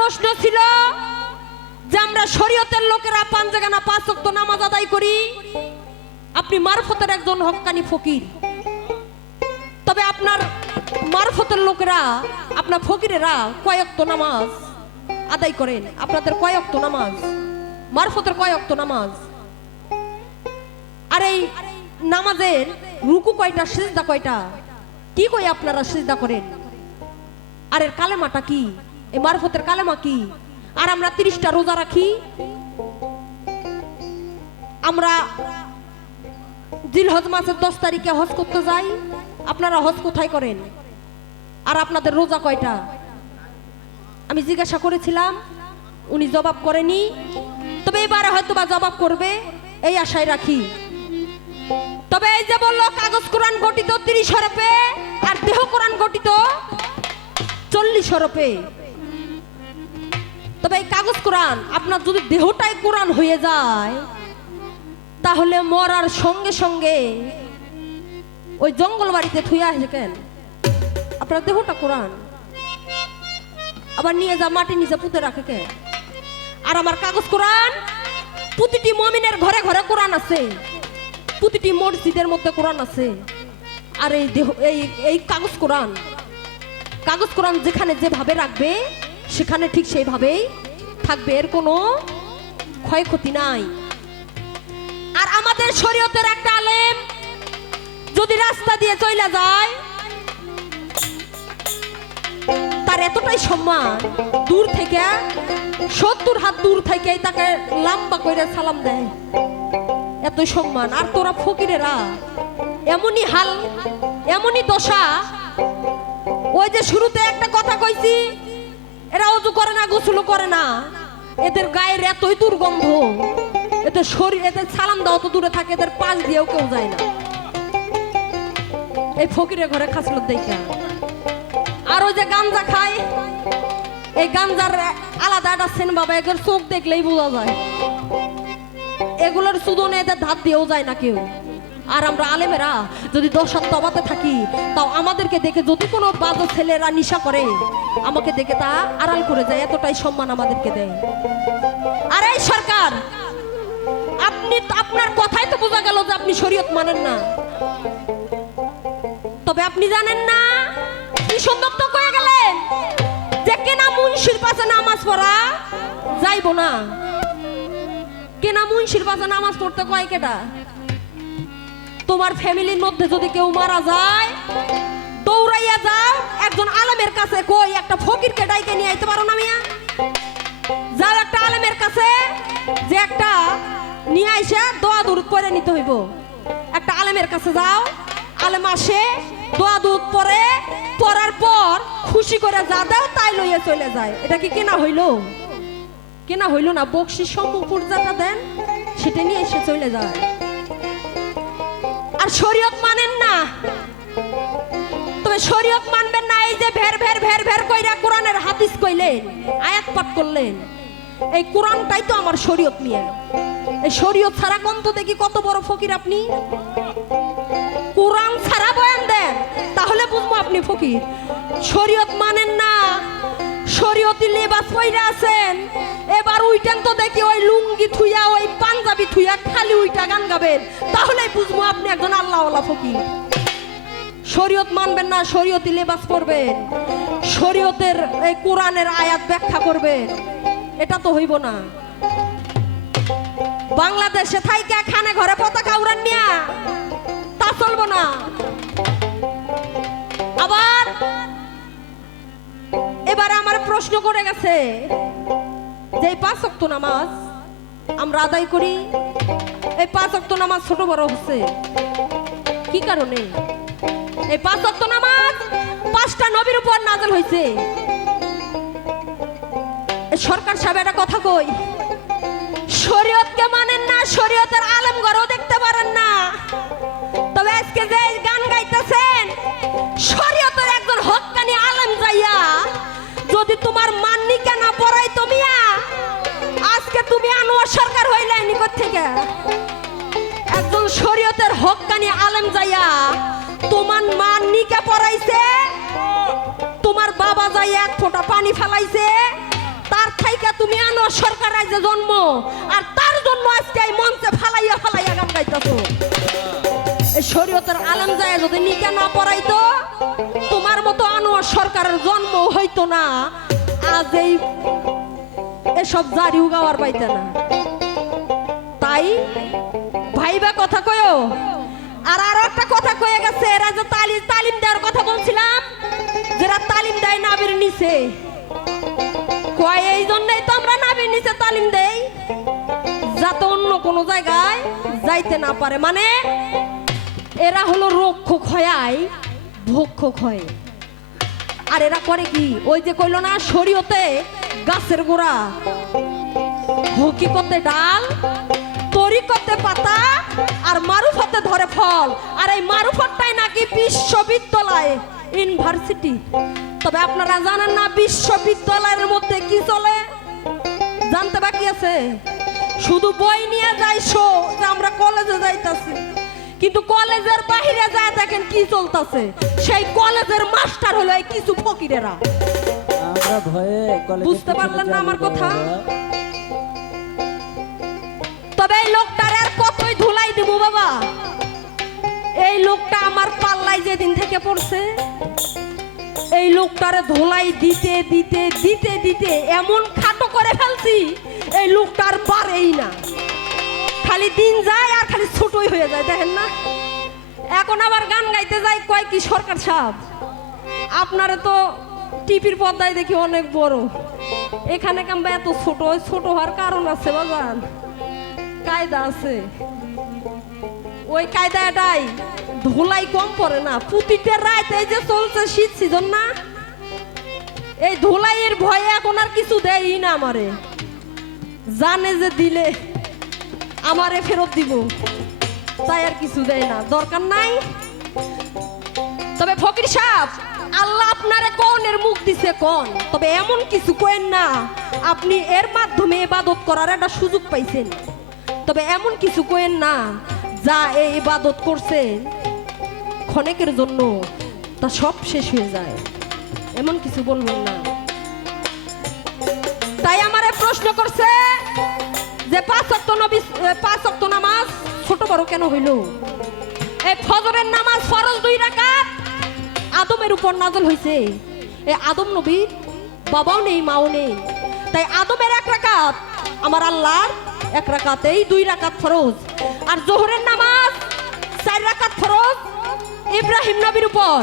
প্রশ্ন ছিল যে আমরা শরীয়তের লোকেরা পাঞ্জাগানা পাঁচ ওয়াক্ত নামাজ আদায় করি। আপনি মারফতের একজন হক্কানি ফকির। তবে আপনার মারফতের লোকেরা, আপনার ফকিরেরা কয়েকত নামাজ আদায় করেন? আপনাদের কয়েকত নামাজ? মারফতের কয়েকত নামাজ? আর এই নামাজের রুকু কয়টা, সিজদা কয়টা? কি কই আপনারা সিজদা করেন? আর এর কালেমাটা কি? এই মারফতের কালেমা কি? আর আমরা তিরিশটা রোজা রাখি? আমরা জিলহজ মাসের দশ তারিখে হজ করতে যাই। আপনারা হজ কোথায় করেন? আর আপনাদের রোজা কয়টা? আমি জিজ্ঞাসা করেছিলাম, উনি জবাব করেনি। তবে এবারে হয়তো বা জবাব করবে, এই আশায় রাখি। তবে এই যে বলল, কাগজ কোরআন গঠিত তিরিশ হরপে আর দেহ কোরআন গঠিত চল্লিশ হরপে তবে এই কাগজ কোরআন, আপনার যদি দেহটাই কোরআন হয়ে যায়, তাহলে মরার সঙ্গে সঙ্গে ওই জঙ্গল বাড়িতে থুইয়া আসে কেন? আপনার দেহটা কোরআন। আবার নিয়ে যা মাটি নিচে পুঁতে রাখে কেন? আর আমার কাগজ কোরআন, প্রতিটি মমিনের ঘরে ঘরে কোরআন আছে। প্রতিটি মসজিদের মধ্যে কোরআন আছে। আর এই দেহ, এই এই কাগজ কোরআন কাগজ কোরআন যেখানে যেভাবে রাখবে সেখানে ঠিক সেইভাবেই থাকবে, এর কোনো ক্ষয়ক্ষতি নাই। আর আমাদের শরীয়তের একটা আলেম যদি রাস্তা দিয়ে চলে যায়, তার এতটাই সম্মান, দূর থেকে, সত্তর হাত দূর থেকে তাকে লম্বা করে সালাম দেয়। এত সম্মান। আর তোরা ফকিরেরা, এমনই হাল, এমনই দশা। ওই যে শুরুতে একটা কথা কইছি এরা অজু করে না, গোসল করে না। এদের গায়ের এতই দুর্গন্ধ। এদের শরীর, এদের সালাম দাও তো দূরে থাকে, এদের পাশ দিয়েও কেউ যায় না। এই ফকিরের ঘরে খাসল দেখা আর ওই যে গাঞ্জা খায়, এই গাঞ্জার আলাদা একটা সেন বাবা এগুলোর চোখ দেখলেই বোঝা যায়। এগুলোর সুদনে এদের ধার দিয়েও যায় না কেউ। আর আমরা আলেমেরা যদি দশার তবাতে থাকি, তাও আমাদেরকে দেখে যদি কোনো বাজো ছেলেরা নিশা করে, আমাকে দেখে তা আড়াল করে যায়, এতটাই সম্মান আমাদেরকে দেয়। আর এই সরকার, আপনি আপনার কথাই তো বোঝা গেল যে আপনি শরীয়ত মানেন না। তবে আপনি জানেন না কি সুন্দর তো কয়ে গেলেন? যে কেনা মুন্সির পাশে নামাজ পড়া যাইবো না। কেনা মুন্সির পাশে নামাজ পড়তে কয় কেটা? তোমার ফ্যামিলির মধ্যে যদি কেউ মারা যায়, দৌড়াইয়া যাও। একজন আলেমের কাছে কই একটা ফকিরকে ডাইকে নিয়ে আইতে পারো না মিয়া? যাও একটা আলেমের কাছে, যে একটা নিয়ে আইসা দোয়া দুধ করে নিতে হইব। একটা আলেমের কাছে যাও, আলেম আসে, দোয়া দুধ পরে পরার পর খুশি করে যা দাও তাই লইয়া চলে যায়। এটা কি কেনা হইল? কেনা হইল না বকশি সম্মুখ পূর্জাটা দেন, সেটা নিয়ে এসে চলে যায়। শরীয়ত মানেন না। তবে শরীয়ত মানবেন না, এই যে ভের ভের ভের ভের কইরা কোরআনের কইলেন, আয়াত পাঠ করলেন। এই কোরআনটাই তো আমার শরীয়ত নিয়ে এই শরীয়ত ছাড়া কোন তো দেখি কত বড় ফকির আপনি? কোরআন ছাড়া বয়ান দেন, তাহলে বুঝব আপনি ফকির। শরীয়ত মানেন না শরীয়তি লেবাস পইরা আছেন। এবার উইটেন তো দেখি ওই লুঙ্গি থুইয়া, ওই পাঞ্জাবি থুইয়া খালি উইটা গান গাবেন তাহলে বুঝব আপনি একজন আল্লাহওয়ালা ফকির। শরীয়ত মানবেন না, শরীয়তি লেবাস করবেন শরীয়তের এই কোরআনের আয়াত ব্যাখ্যা করবেন। এটা তো হইব না। বাংলাদেশে থাইকা খানে ঘরে পতাকা উড়ান নিয়া তা চলবো না। আবার এবার আমার প্রশ্ন করে গেছে যে পাঁচ অক্ত নামাজ আমরা আদায় করি, এই পাঁচ অক্ত নামাজ ছোট বড় হচ্ছে। কি কারণে? এই পাঁচ অক্ত নামাজ পাঁচটা নবীর উপর নাজল হয়েছে। সরকার সাহেব একটা কথা কই, শরীয়তকে মানেন না, শরীয়তের আলম ঘরও দেখতে পারেন না। তবে আজকে যে একজন শরীয়তের হক্কানি আলেম যাইয়া তোমার মান্নিকে পড়াইছে, তোমার বাবা যাই এক ফোঁটা পানি ফেলাইছে আনোয়ার সরকার রাজ্যে জন্ম, আর তার জন্য আজকে এই মঞ্চে ফালাইয়া ফালাইয়া গান গাইতেছো। শরীয়তের আলেম যায় যদি নিকা না পড়াইতো, তোমার মতো আনোয়ার সরকারের জন্ম হইতো না, আজ এই এসব জারিও গাওয়ার পাইতে না। তাই ভাইবা কথা কয়ো? আর আরও একটা কথা কয়ে গেছে, এরা যে তালিম তালিম দেওয়ার কথা বলছিলাম, যারা তালিম দেয় নাবির নিচে। কয়, এই জন্যই তো আমরা নাবির নিচে তালিম দেই। যাতে অন্য কোনো জায়গায় যাইতে না পারে। মানে এরা হলো রক্ষক হয়াই, ভক্ষক হয়। আর এরা করে কি? ওই যে কইলো না, শরীয়তে গাছের গোড়া। হকিকতে ডাল তরিকতে পাতা আর মারুফতে ধরে ফল। আর এই মারুফতটাই নাকি বিশ্ববিদ্যালয় ইউনিভার্সিটি। তবে আপনারা জানেন না বিশ্ববিদ্যালয়ের মধ্যে কি চলে? জানতে বাকি আছে? শুধু বই নিয়ে যাই শো যে আমরা কলেজে যাইতাছি। কিন্তু কলেজের বাইরে যায় দেখেন কি চলতেছে। সেই কলেজের মাস্টার হলো এই কিছু ফকিরেরা। আমরা ভয়ে বুঝতে পারলেন না আমার কথা? তবে এই লোকটার আর কতই ধুলাই দিব বাবা? এই লোকটা আমার পাল্লায় যেদিন থেকে পড়ছে, এই লোকটারে ধোলাই দিতে দিতে দিতে দিতে এমন খাটো করে ফেলছি, এই লোকটার পারেই না। খালি দিন যায় আর খালি ছোটই হয়ে যায়, দেখেন না? এখন আবার গান গাইতে যায় কয় কি সরকার সাহেব? আপনারা তো টিভির পর্দায় দেখি অনেক বড়। এখানে কিংবা এত ছোট ছোট হওয়ার কারণ আছে, বাজান। কায়দা আছে ওই কায়দাটাই ধুলাই কম পড়ে না। পুতিতে রাত এই যে চলছে শীত সিজন না, এই ধুলাইয়ের ভয়ে এখন আর কিছু দেয়ই না আমারে। জানে যে দিলে আমারে ফেরত দিব, তাই আর কিছু দেয় না। দরকার নাই। তবে ফকির সাহেব, আল্লাহ আপনারে কনের মুখ দিছে কোন। তবে এমন কিছু কোয়েন না, আপনি এর মাধ্যমে এবাদত করার একটা সুযোগ পাইছেন। তবে এমন কিছু কোয়েন না যা এই ইবাদত করছেন ক্ষণেকের জন্য, তা সব শেষ হয়ে যায়। এমন কিছু বলবেন না। তাই আমারে প্রশ্ন করছে যে পাঁচ অক্ট নবী পাঁচ অক্ট নামাজ ছোট বড় কেন হইল? এই ফজরের নামাজ ফরজ দুই রাকাত আদমের উপর নাজল হয়েছে এই আদম নবীর বাবাও নেই, মাও নেই। তাই আদমের এক রাকাত আমার আল্লাহর এক রাকাতেই দুই রাকাত ফরজ। আর জোহরের নামাজ চার রাকাত ফরজ ইব্রাহিম নবীর উপর।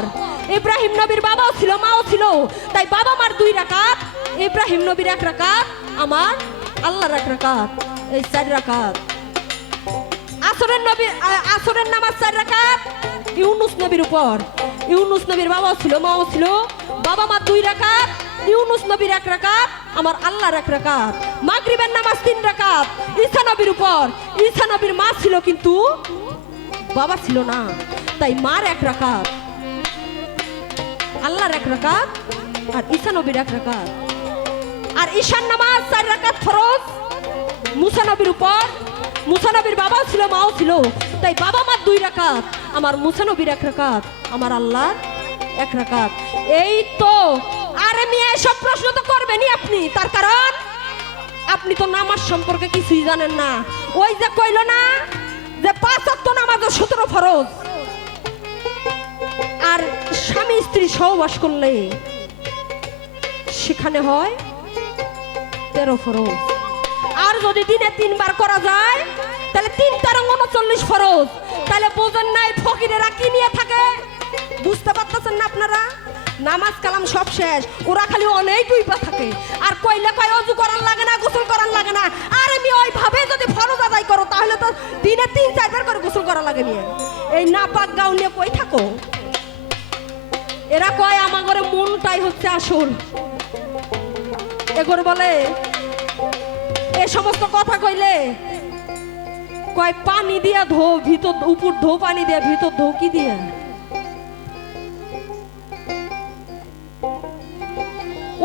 ইব্রাহিম নবীর বাবাও ছিল, মাও ছিল। তাই বাবা মার দুই রাকাত, ইব্রাহিম নবীর এক রাকাত, আমার আল্লাহর এক রাকাত, এই চার রাকাত। আসরের নবী আসরের নামাজ চার রাকাত, ইউনুস নবীর উপর। ইউনুস নবীর বাবাও ছিল, মাও ছিল। বাবা মা দুই রাকাত ইউনুস নবীর এক রাকাত, আমার আল্লাহর এক রাকাত। মাগরিবের নামাজ তিন রাকাত। ঈসা নবীর উপর। ঈসা নবীর মা ছিল কিন্তু বাবা ছিল না। তাই মার এক রাকাত, আল্লাহর এক রাকাত আর ঈসা নবীর এক রাকাত। আর ঈশান নামাজ চার রাকাত ফরজ। মুসা নবীর উপর, মুসা নবীর বাবাও ছিল, মাও ছিল। তাই বাবা মার দুই রাকাত, আমার মুসা নবীর এক রাকাত, আমার আল্লাহ এক রাকাত। এই তো আরে মিয়া, এসব প্রশ্ন তো করবেনই আপনি। তার কারণ, আপনি তো নামাজ সম্পর্কে কিছুই জানেন না। ওই যে কইল না যে পাঁচ অক্ট নামাজ সতেরো ফরজ। আর স্বামী স্ত্রী সহবাস করলে সেখানে হয় তেরো ফরজ। আর যদি দিনে তিনবার করা যায়, তাহলে তিন তেরো উনচল্লিশ ফরজ। তাহলে বোঝেন নাই, ফকিরেরা কি নিয়ে থাকে? বুঝতে পারতেছেন না আপনারা? নামাজ কালাম সব শেষ। ওরা খালি অনেক ডুইবা থাকে। আর কইলে কয়, অজু করার লাগে না, গোসল করার লাগে না। আর আমি ওইভাবে যদি ফরজ আদায় করো, তাহলে তো দিনে তিন, চারবার করে গোসল করা লাগে নিয়ে এই নাপাক গাও নিয়ে কই থাকো? এরা কয় আমার ঘরে মনটাই হচ্ছে আসল। এগোর বলে, এ সমস্ত কথা কইলে, কয়, পানি দিয়া ধো, ভিতর উপর ধো, পানি দিয়া, ভিতর ধো, কি দিয়া?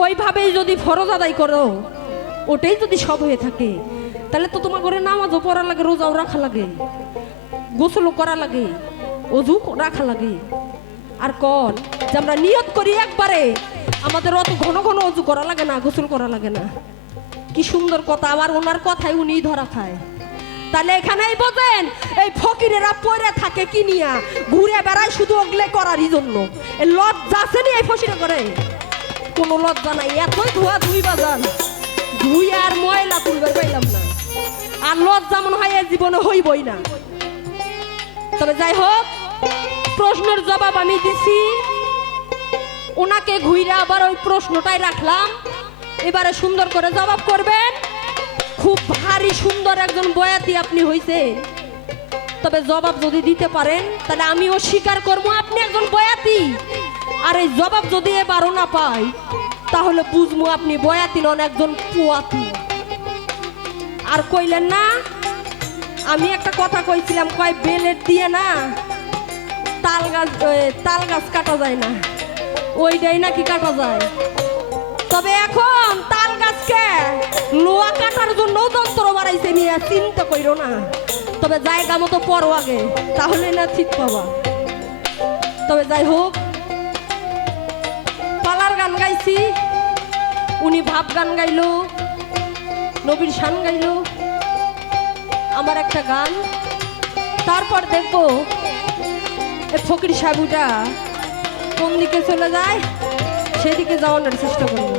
ওইভাবেই যদি ফরজ আদায় করো, ওটাই যদি সব হয়ে থাকে, তাহলে তো তোমার ঘরে নামাজও পড়া লাগে, রোজাও রাখা লাগে, গোসলও করা লাগে, অজু রাখা লাগে। আর কন যে আমরা নিয়ত করি একবারে, আমাদের অত ঘন ঘন অজু করা লাগে না, গোসল করা লাগে না। কি সুন্দর কথা, আবার ওনার কথাই উনি ধরা খায়। তাহলে এখানেই বোঝেন, এই ফকিরেরা পরে থাকে কি নিয়া, ঘুরে বেড়ায় শুধু ওগলে করারই জন্য। এই লজ্জা আছে নি এই ফসিরে করে কোনো লজ্জা নাই, এতই ধোয়া ধুই বাজান। ধুই আর ময়লা তুলবার পাইলাম না। আর লজ্জা মনে হয় এ জীবনে হইবই না। তবে যাই হোক, প্রশ্নের জবাব আমি দিছি। ওনাকে ঘুইরা আবার ওই প্রশ্নটাই রাখলাম। এবারে সুন্দর করে জবাব করবেন। খুব ভারী সুন্দর একজন বয়াতি আপনি হইছে তবে জবাব যদি দিতে পারেন, তাহলে আমিও স্বীকার করব আপনি একজন বয়াতি। আর এই জবাব যদি এবারও না পাই, তাহলে বুঝব আপনি বয়াতি নন একজন পুয়াতি আর কইলেন না, আমি একটা কথা কইছিলাম, কয় বেলেট দিয়ে না তাল গাছ তাল গাছ কাটা যায় না, ওইটাই নাকি কাটা যায়। তবে এখন তাল গাছকে লোয়া কাটার জন্য যন্ত্র বাড়াইছে নিয়ে চিন্তা কইরো না। তবে জায়গা মতো পরো আগে, তাহলে না ঠিক পাবা। তবে যাই হোক গান গাইছি, উনি ভাব গান গাইল নবীর শান গাইল। আমার একটা গান, তারপর দেখব ফকির সাবুটা কোন দিকে চলে যায়, সেদিকে যাওয়ানোর চেষ্টা করব।